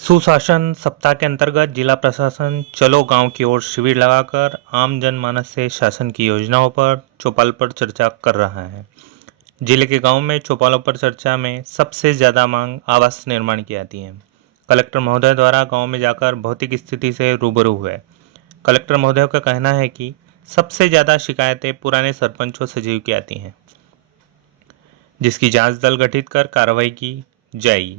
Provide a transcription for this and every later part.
सुशासन सप्ताह के अंतर्गत जिला प्रशासन चलो गांव की ओर शिविर लगाकर आम जनमानस से शासन की योजनाओं पर चौपाल पर चर्चा कर रहा है। जिले के गांव में चौपालों पर चर्चा में सबसे ज्यादा मांग आवास निर्माण की आती है। कलेक्टर महोदय द्वारा गांव में जाकर भौतिक स्थिति से रूबरू हुए। कलेक्टर महोदय का कहना है कि सबसे ज्यादा शिकायतें पुराने सरपंच व सचिव की आती हैं, जिसकी जांच दल गठित कर कार्रवाई की जाएगी।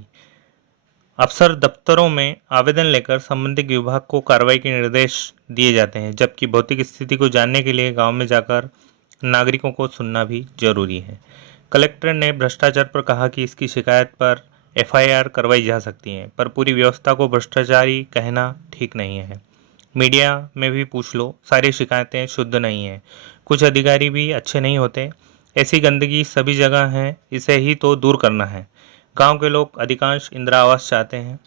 अफसर दफ्तरों में आवेदन लेकर संबंधित विभाग को कार्रवाई के निर्देश दिए जाते हैं, जबकि भौतिक स्थिति को जानने के लिए गांव में जाकर नागरिकों को सुनना भी जरूरी है। कलेक्टर ने भ्रष्टाचार पर कहा कि इसकी शिकायत पर एफआईआर करवाई जा सकती है, पर पूरी व्यवस्था को भ्रष्टाचारी कहना ठीक नहीं है। मीडिया में भी पूछ लो, सारी शिकायतें शुद्ध नहीं है। कुछ अधिकारी भी अच्छे नहीं होते। ऐसी गंदगी सभी जगह है, इसे ही तो दूर करना है। गांव के लोग अधिकांश इंदिरा आवास चाहते हैं।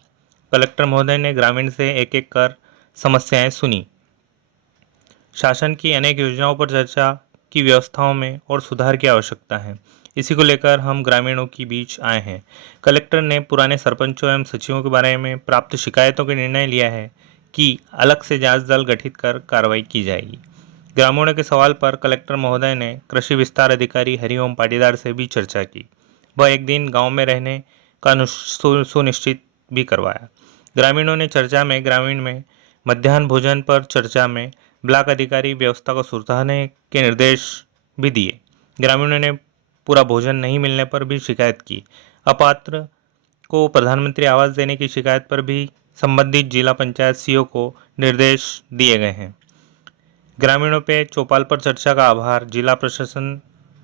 कलेक्टर महोदय ने ग्रामीण से एक एक कर समस्याएं सुनी। शासन की अनेक योजनाओं पर चर्चा की व्यवस्थाओं में और सुधार की आवश्यकता है। इसी को लेकर हम ग्रामीणों के बीच आए हैं। कलेक्टर ने पुराने सरपंचों एवं सचिवों के बारे में प्राप्त शिकायतों का निर्णय लिया है कि अलग से जांच दल गठित कर कार्रवाई की जाएगी। ग्रामीणों के सवाल पर कलेक्टर महोदय ने कृषि विस्तार अधिकारी हरिओम पाटीदार से भी चर्चा की। वह एक दिन गांव में रहने का सुनिश्चित भी करवाया। ग्रामीणों ने चर्चा में ग्रामीण में मध्याह्न भोजन पर चर्चा में ब्लॉक अधिकारी व्यवस्था को सुधारने के निर्देश भी दिए। ग्रामीणों ने पूरा भोजन नहीं मिलने पर भी शिकायत की। अपात्र को प्रधानमंत्री आवास देने की शिकायत पर भी संबंधित जिला पंचायत सीओ को निर्देश दिए गए हैं। ग्रामीणों पे चौपाल पर चर्चा का आभार जिला प्रशासन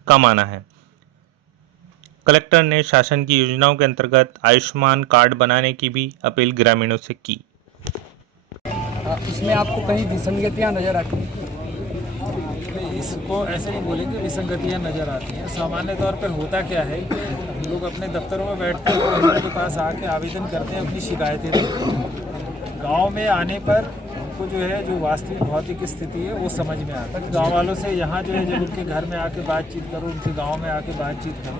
का माना है। कलेक्टर ने शासन की योजनाओं के अंतर्गत आयुष्मान कार्ड बनाने की भी अपील ग्रामीणों से की। इसमें आपको कहीं विसंगतियां नजर आती हैं? इसको ऐसे नहीं बोलेंगे विसंगतियां नज़र आती हैं। सामान्य तौर पर होता क्या है कि हम लोग अपने दफ्तरों में बैठते हैं, एमएलए के पास आके आवेदन करते हैं, अपनी शिकायतें देते हैं। गांव में आने पर हमको जो है जो वास्तविक भौतिक स्थिति है वो समझ में आता है। गाँव वालों से यहाँ जो है जब उनके घर में आके बातचीत करो, उनके गाँव में आके बातचीत करो,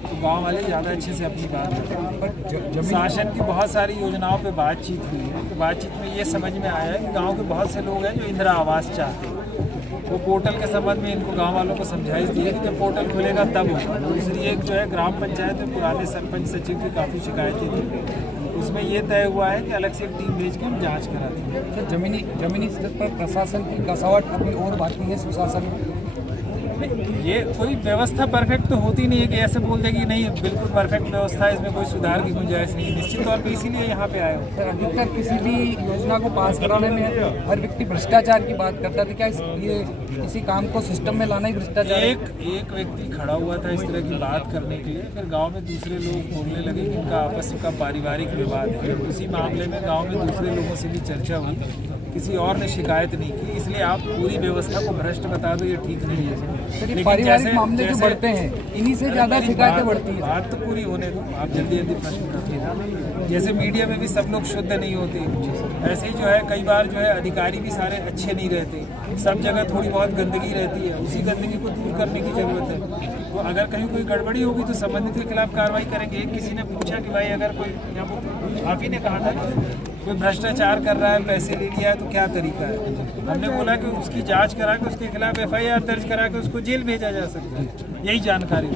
तो गांव वाले ज़्यादा अच्छे से अपनी बात करते हैं। शासन की बहुत सारी योजनाओं पे बातचीत हुई है, तो बातचीत में ये समझ में आया है कि गांव के बहुत से लोग हैं जो इंदिरा आवास चाहते हैं। वो पोर्टल के संबंध में इनको गांव वालों को समझाइश दी है कि जब पोर्टल खुलेगा तब होगा। दूसरी एक जो है ग्राम पंचायत में पुराने सरपंच सचिव की काफ़ी शिकायतें थी, उसमें ये तय हुआ है कि अलग से एक टीम भेज के हम जाँच कराते हैं। सर, जमीनी स्तर पर प्रशासन की कसावट अभी और बाकी है सुशासन में? ये कोई व्यवस्था परफेक्ट तो होती नहीं है कि ऐसे बोल देगी नहीं बिल्कुल परफेक्ट व्यवस्था है, इसमें कोई सुधार की गुंजाइश नहीं। निश्चित तौर पे इसीलिए यहाँ पे आए हो। सर, अधिकतर किसी भी योजना को पास कराने में हर व्यक्ति भ्रष्टाचार की बात करता था। क्या ये किसी काम को सिस्टम में लाना ही भ्रष्टाचार? एक व्यक्ति खड़ा हुआ था इस तरह की बात करने के लिए, फिर गाँव में दूसरे लोग बोलने लगे कि इनका आपस का पारिवारिक विवाद है। उसी मामले में गाँव में दूसरे लोगों से भी चर्चा हुई, किसी और ने शिकायत नहीं की, इसलिए आप पूरी व्यवस्था को भ्रष्ट बता दो, ये ठीक नहीं है। लेकिन पारिवारिक मामले जो बढ़ते हैं इन्हीं से ज़्यादा शिकायतें बढ़ती हैं। बात तो पूरी होने दो, आप जल्दी जल्दी प्रश्न करते। जैसे मीडिया में भी सब लोग शुद्ध नहीं होते, ऐसे ही जो है कई बार जो है अधिकारी भी सारे अच्छे नहीं रहते। सब जगह थोड़ी बहुत गंदगी रहती है, उसी गंदगी को दूर करने की ज़रूरत है। तो अगर कहीं कोई गड़बड़ी होगी तो संबंधित के खिलाफ कार्रवाई करेंगे। किसी ने पूछा कि भाई अगर कोई, आप ही ने कहा था कोई भ्रष्टाचार कर रहा है, पैसे ले लिया है, तो क्या तरीका है? हमने बोला कि उसकी जांच करा के उसके खिलाफ एफआईआर दर्ज करा के उसको जेल भेजा जा सकता है। यही जानकारी